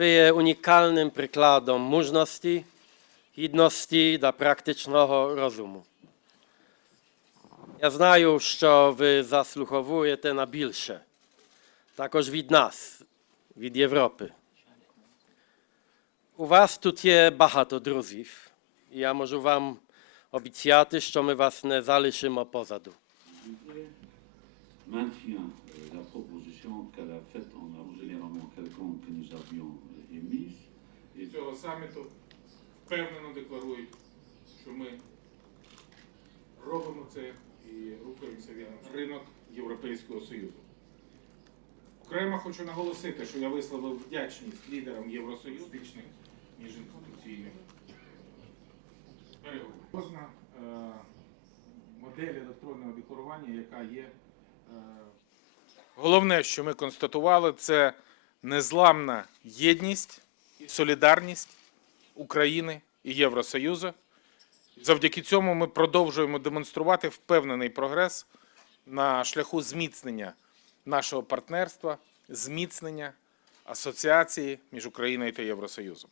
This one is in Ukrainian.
Ви є унікальним прикладом мужності, гідності та практичного розуму. Я знаю, що ви заслуговуєте на більше, також від нас, від Європи. У вас тут є багато друзів, і я можу вам обіцяти, що ми вас не залишимо позаду. maintient euh, la proposition qu'elle a faite en généralement quelconque que nous avions euh, émise. Et цього саміту впевнено декларують, що ми робимо це і рухаємося в ринок Європейського Союзу. Окремо хочу наголосити, що я висловив вдячність лідерам Євросоюзичних міжінституційних переговорів. Кожна е, модель електронного декларування, яка є. е, Головне, що ми констатували, це незламна єдність і солідарність України і Євросоюзу. Завдяки цьому ми продовжуємо демонструвати впевнений прогрес на шляху зміцнення нашого партнерства, зміцнення асоціації між Україною та Євросоюзом.